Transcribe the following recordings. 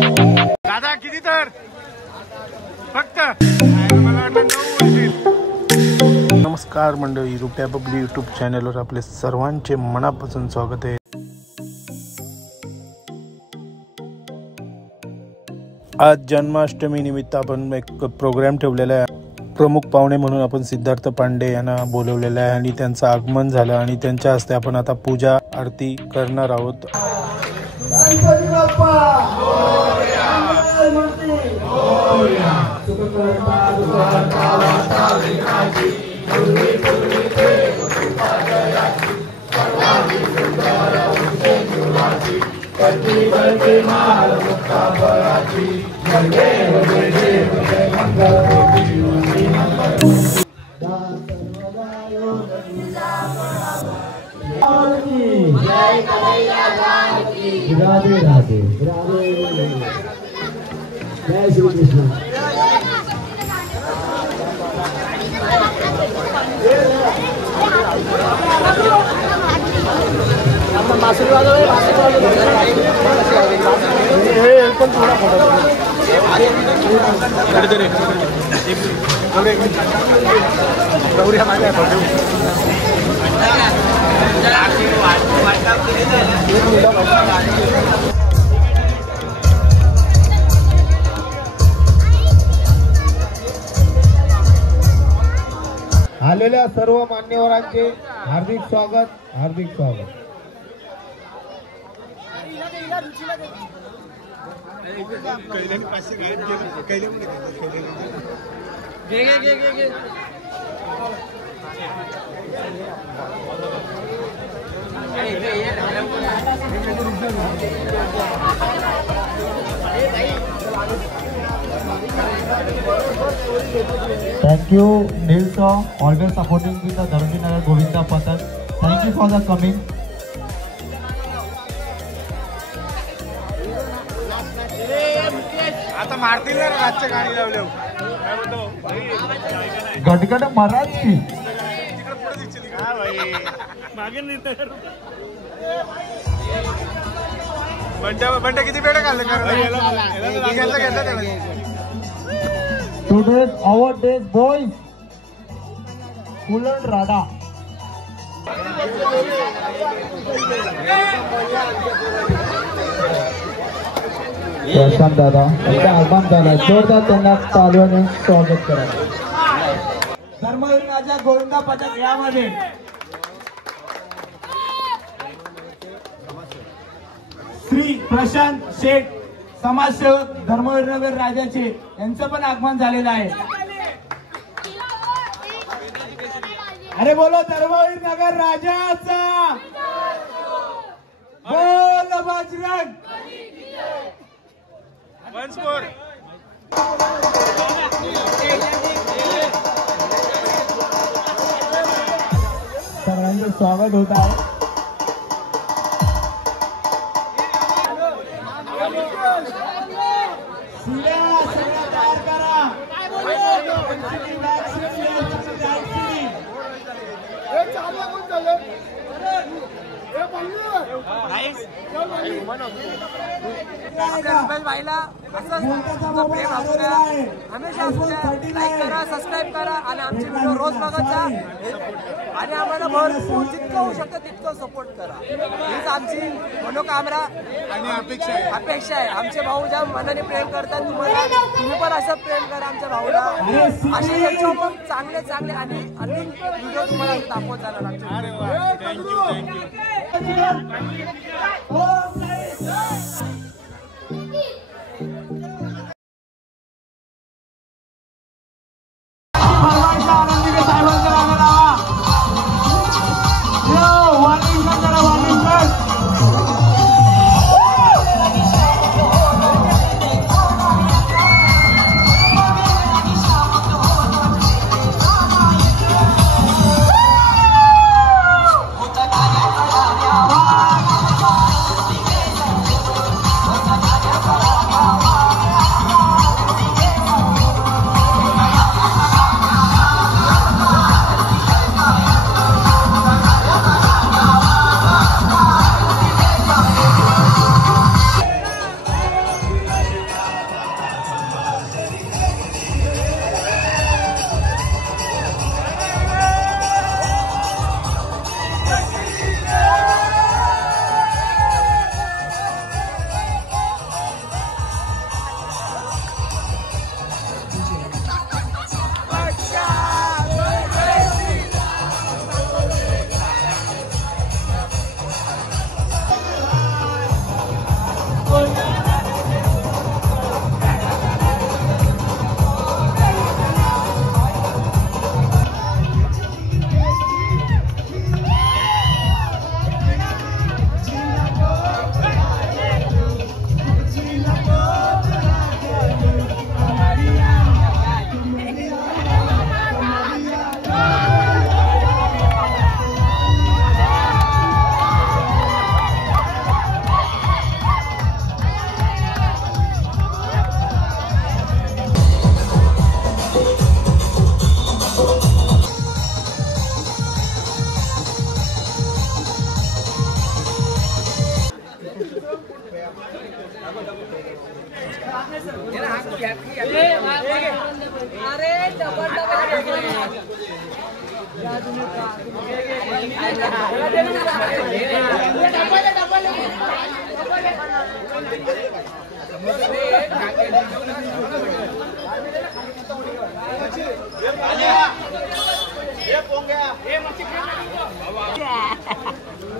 दादा किती तर फक्त मला वाटतं 9 होतील. नमस्कार मंडळी, रुपया बबली यूट्यूब चॅनलवर आपले सर्वांचे मनापासून स्वागत आहे. आज जन्माष्टमी निमित्त आपण एक प्रोग्राम ठेवलेला आहे. प्रमुख पाहुणे म्हणून आपण सिद्धार्थ पांडे यांना बोलवलेलं आहे आणि त्यांचं आगमन झालं आणि त्यांच्या हस्ते आपण आता पूजा आरती करणार आहोत. राधे राधे राधे जय श्री कृष्ण. आलेल्या सर्व मान्यवरांचे हार्दिक स्वागत. हार्दिक स्वागत. Thank you, Neil sir, always supporting with the Dharmanagar Govinda Pathak. Thank you for the coming. आता मारतील ना रातच्या गाणी लावले. गटगट मराठी मागे बंट्या किती पेढे खाल्ले का? Today's our days boys. Kulan Rada. Prashant दादा त्यांचा आगमन झाला. जोरदार त्यांना तालव्याने स्वागत करा. धर्मवीर राजा गोविंदा पथक यामध्ये श्री प्रशांत शेठ समाजसेवक धर्मवीर नगर राजाचे यांचं पण आगमन झालेलं आहे. अरे बोलो धर्मवीर नगर राजाचा बोल बजरंग. Once more. सर्वांचं स्वागत होत आहे. हमेशा लाईक करा, सबस्क्राईब करा आणि आमचे व्हिडिओ रोज बघत जा आणि आम्हाला भरपूर जितकं होऊ शकतं तितकं सपोर्ट करा. हीच आमची मनोकामना आणि अपेक्षा आहे. आमचे भाऊ ज्या मनाने प्रेम करतात तुम्हाला, तुम्ही पण असं प्रेम करा आमच्या भाऊला. असे याच्यावर चांगले चांगले आणि अधिक व्हिडिओ तुम्हाला दाखवत जाणार आमचे.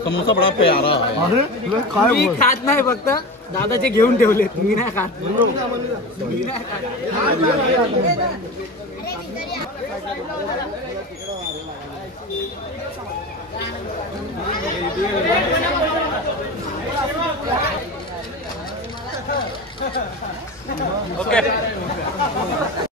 समोसा बडा प्यारा आहे. मी खात नाही, फक्त दादाचे घेऊन ठेवले. मी नाही खात. मी नाही खात. ओके.